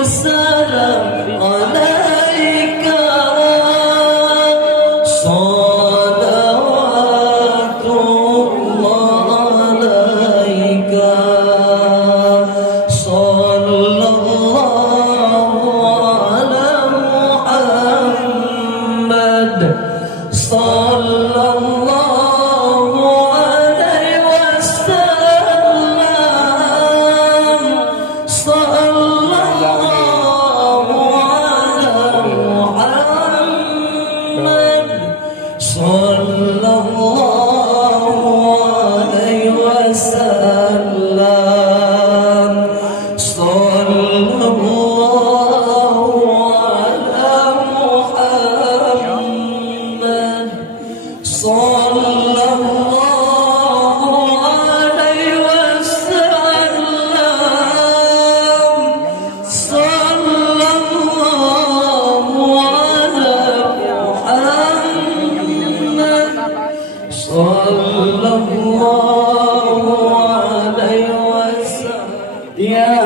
السلام عليك صلوات الله عليك صلى الله على محمد صلى الله عليه وسلم صلى الله على محمد صلى الله عليه وسلم صلى الله على محمد صلى الله عليه وسلم صلى الله على محمد صلى الله عليه وسلم يا